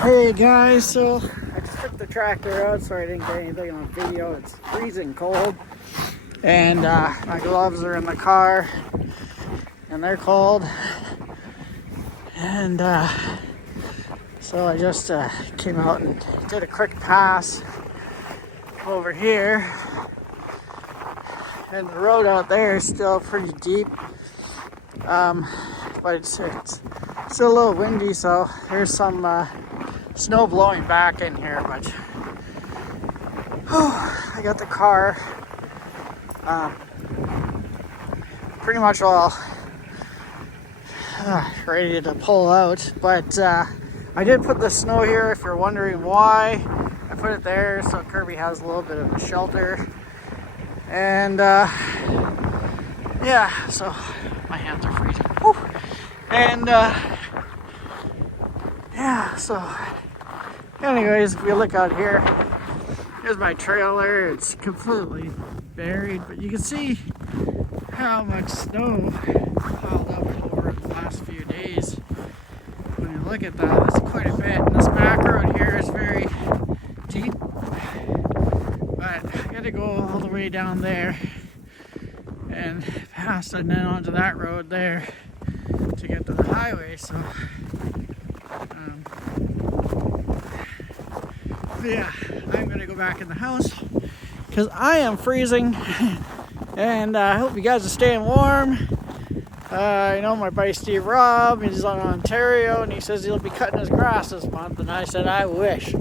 Hey guys, so I just took the tractor out so I didn't get anything on video. It's freezing cold and my gloves are in the car and they're cold, and so I just came out and did a quick pass over here, and the road out there is still pretty deep, but it's still a little windy, so there's some snow blowing back in here, but I got the car pretty much all ready to pull out, but I did put the snow here. If you're wondering why I put it there, so Kirby has a little bit of a shelter, and yeah, so my hands are freezing. Whew. And yeah, so anyways, if you look out here, here's my trailer. It's completely buried, but you can see how much snow piled up over the last few days. When you look at that, it's quite a bit. And this back road here is very deep, but I gotta go all the way down there and past and then onto that road there to get to the highway. So yeah, I'm gonna go back in the house because I am freezing, and I hope you guys are staying warm. I know my buddy Steve Robb, he's on Ontario, and he says he'll be cutting his grass this month, and I said I wish.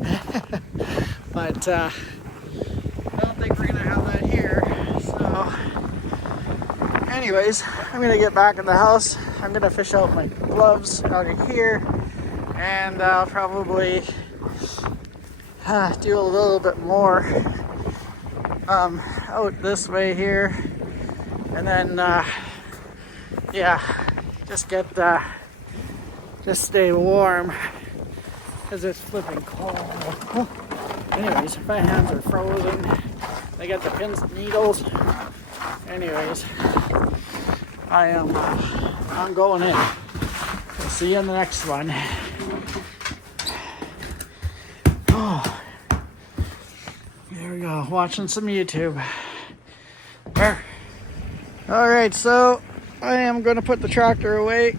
But I don't think we're gonna have that here. So anyways, I'm gonna get back in the house. I'm gonna fish out my gloves out of here, and I'll probably do a little bit more out this way here, and then yeah, just stay warm because it's flipping cold. Anyways, my hands are frozen. I got the pins and needles. Anyways, I'm going in. I'll see you in the next one. Oh, there we go, watching some YouTube. All right, so I am going to put the tractor away.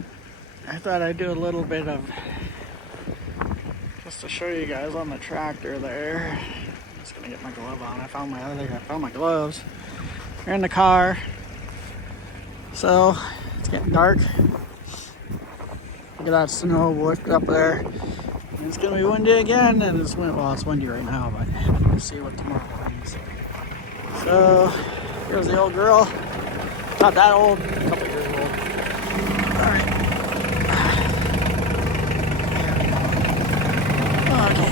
I thought I'd do a little bit of, just to show you guys on the tractor there. I'm just going to get my glove on. I found my gloves. They're in the car. So it's getting dark. Look at that snow worked up there. And it's going to be windy again, and it's windy right now, but we'll see what tomorrow brings. So here's the old girl. Not that old, a couple years old. All right. Okay.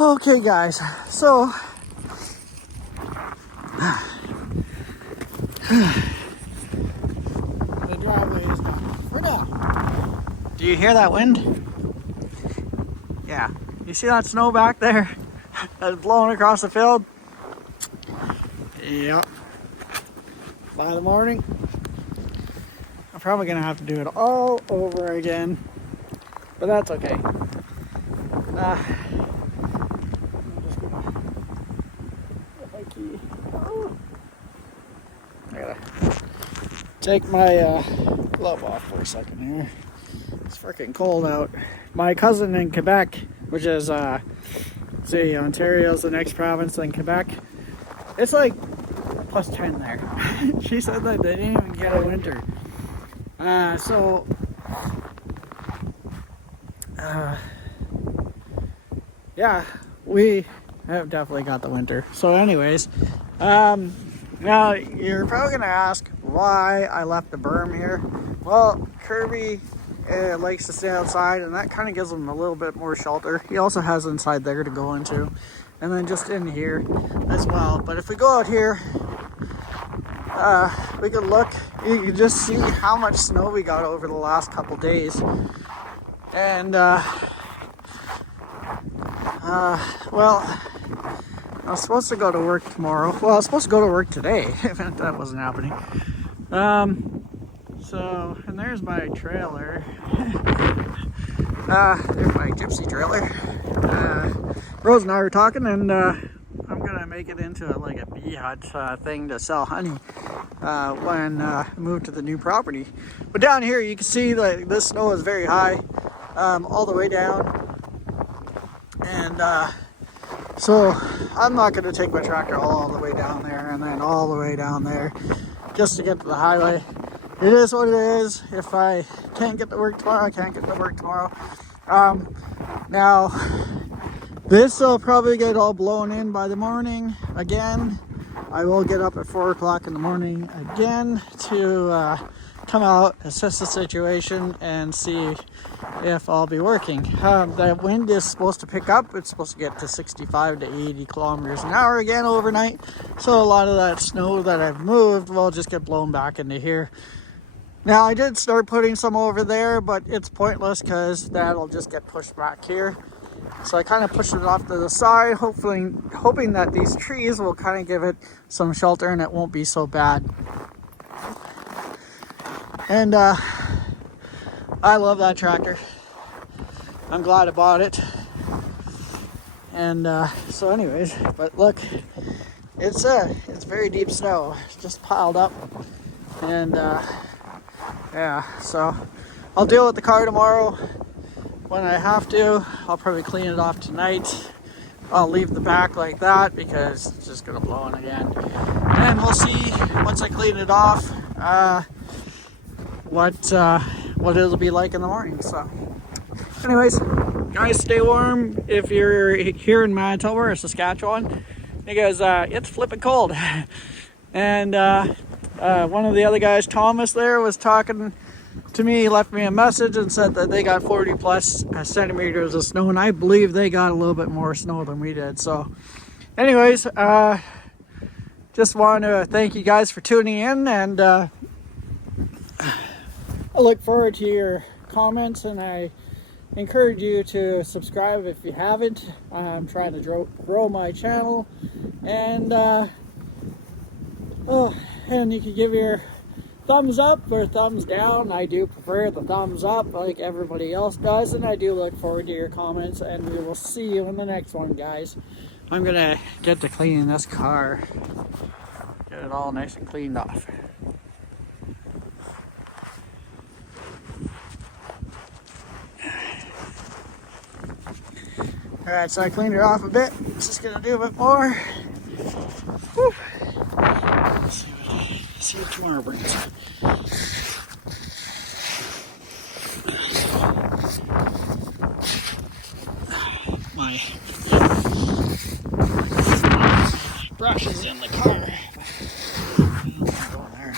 Okay, guys, so the driveway is done. We're done. Do you hear that wind? Yeah. You see that snow back there that's blowing across the field? Yep. By the morning, I'm probably gonna have to do it all over again, but that's okay. I'm just gonna get my key. I gotta take my glove off for a second here. It's freaking cold out. My cousin in Quebec, which is see, Ontario's the next province, then Quebec. It's like plus 10 there. She said that they didn't even get a winter. Yeah, we have definitely got the winter. So anyways, now you're probably gonna ask why I left the berm here. Well, Kirby likes to stay outside, and that kind of gives him a little bit more shelter. He also has inside there to go into, and then just in here as well. But if we go out here, we can look, you can just see how much snow we got over the last couple days. And well, I was supposed to go to work tomorrow. Well, I was supposed to go to work today, if that wasn't happening. So, and there's my trailer. There's my gypsy trailer. Rose and I were talking, and I'm gonna make it into like a bee hut thing to sell honey when I move to the new property. But down here, you can see that this snow is very high, all the way down. And so I'm not going to take my tractor all the way down there and then all the way down there just to get to the highway. It is what it is. If I can't get to work tomorrow, I can't get to work tomorrow. Now, this will probably get all blown in by the morning again. I will get up at 4 o'clock in the morning again to come out, assess the situation, and see if I'll be working. The wind is supposed to pick up. It's supposed to get to 65 to 80 kilometers an hour again overnight. So a lot of that snow that I've moved will just get blown back into here. Now, I did start putting some over there, but it's pointless because that'll just get pushed back here. So I kind of pushed it off to the side, hoping that these trees will kind of give it some shelter and it won't be so bad. And I love that tractor. I'm glad I bought it. And so anyways, but look, it's very deep snow. It's just piled up. And yeah, so I'll deal with the car tomorrow when I have to. I'll probably clean it off tonight. I'll leave the back like that because it's just gonna blow in again. And we'll see once I clean it off what it'll be like in the morning. So anyways, guys, stay warm if you're here in Manitoba or Saskatchewan, because it's flipping cold. And one of the other guys, Thomas, there was talking to me. He left me a message and said that they got 40 plus centimeters of snow, and I believe they got a little bit more snow than we did. So anyways, just want to thank you guys for tuning in, and I look forward to your comments, and I encourage you to subscribe if you haven't. I'm trying to grow my channel, and and you can give your thumbs up or thumbs down. I do prefer the thumbs up like everybody else does, and I do look forward to your comments, and we will see you in the next one, guys. I'm gonna get to cleaning this car, get it all nice and cleaned off. Alright, so I cleaned it off a bit. Just gonna do a bit more. Whew. Let's see what tomorrow brings. My brush is in the car. Go in there.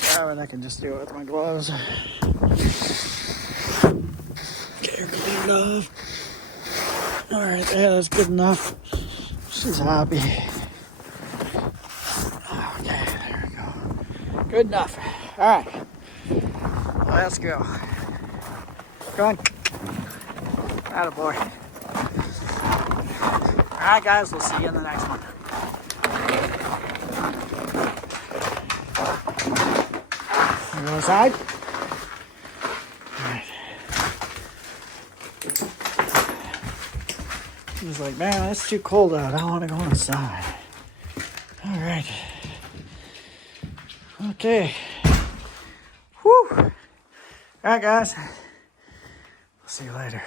Yeah, but I can just do it with my gloves. Get her cleaned off. All right, yeah, that's good enough. She's happy. Okay, there we go. Good enough. All right, let's go. Go on. Attaboy. All right, guys, we'll see you in the next one. You go inside. All right. He's like, man, it's too cold out. I want to go inside. All right. Okay. Whew. All right, guys. We'll see you later.